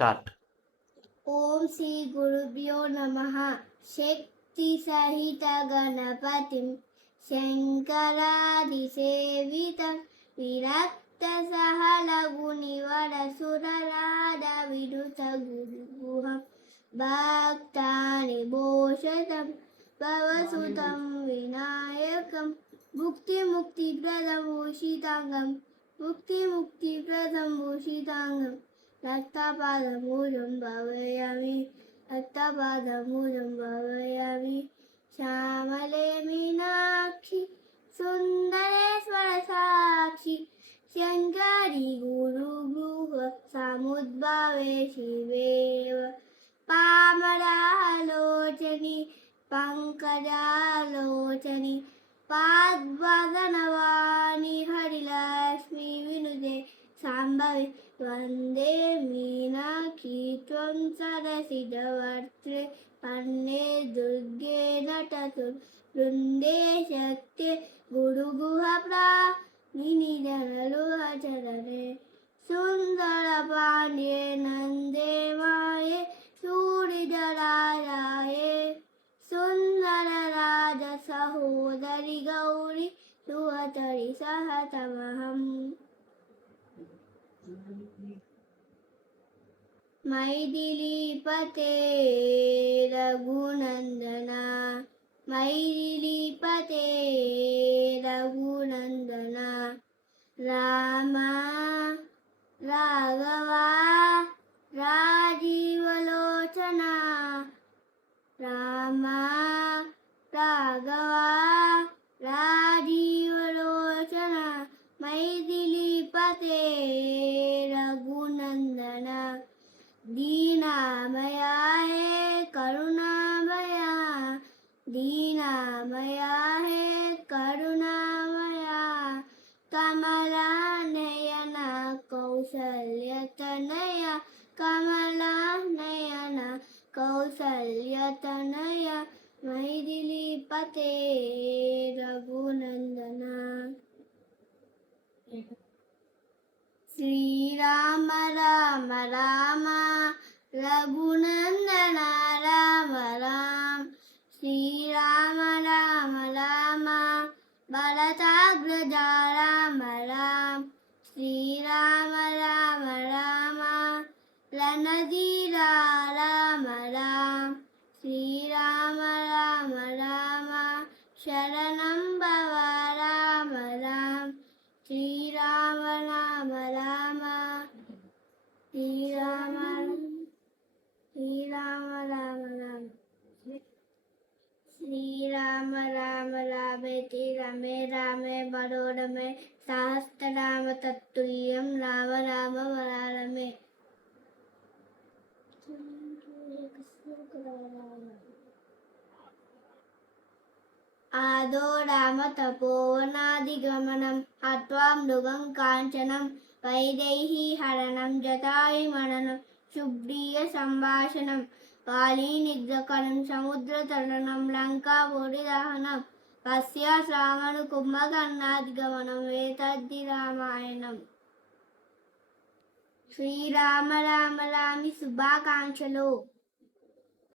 స్టార్ట్. ఓం శ్రీ గురుభ్యో నమః. శక్తి సహిత గణపతిం శంకరాదిసేవితం విరక్త సహలగునివర సురరాధ విడుత గురుగుహం భక్తాని భూషితం భవసుతం వినాయకం ముక్తిముక్తిప్రదం భూషితాంగం ముక్తిముక్తిప్రదం భూషితాంగం రక్తపాదమూలం భావయామి రక్తపాదమూలం భావయామి శ్యామలే మీనాక్షి సుందరేశ్వర సాక్షి శంకరి గురు గృహ సముద్భవే శివేవ పామరాలోచని పంకజాలోచని పాద్వదనవాణి హరిలక్ష్మి వినుదే సాంబవి వందే మీనాక్షి త్వం సరసిజవర్త్రే పన్నే దుర్గే నటతు బృందే శక్తే గురుగుహ ప్రాణినిధనలుహచరణే సుందర పాండ్యే నందే మాయే సూరిధరాజాయే సుందర రాజ సహోదరి గౌరి సుహతరి సహతమహం మైథిలీపతే రఘునందనా మైథిలీపతే రఘునందనా రామ రాఘవ రాజీవలోచనా రామ రాఘవ రాజీవలోచనా మైథిలీపతే रघुनंदना दीनामया है करुणामया दीनामया है करुणामया कमला नयना कौसल्यतनया कमला नयना कौसल्यतनया मैथिलीपते रघुनंदना श्रीराम राम राम रघुनंदन राम राम श्रीराम राम राम भरताग्रजा राम राम श्रीराम राम राम रणधीरा राम राम श्रीराम राम राम शरणं भव राम राम श्रीराम राम राम श्रीराम श्रीराम राम राम श्रीराम राम रामेति रमे रामे मनोरमे सहस्रनाम तत्तुल्यं राम राम वरानमे आदो राम तपोवनादिगमनं हत्वा मृगं काञ्चनं वैदेही हरणं जटायुमर्दनं शुभ्रीय सम्भाषणं वालीनिग्रहणं समुद्रतरणं लङ्कापुरीदहनं पश्याश्रावणकुम्भकर्णादिगमनं एतद्धि रामायणम् శ్రీరామ రామ రామి శుభాకాంక్షలు.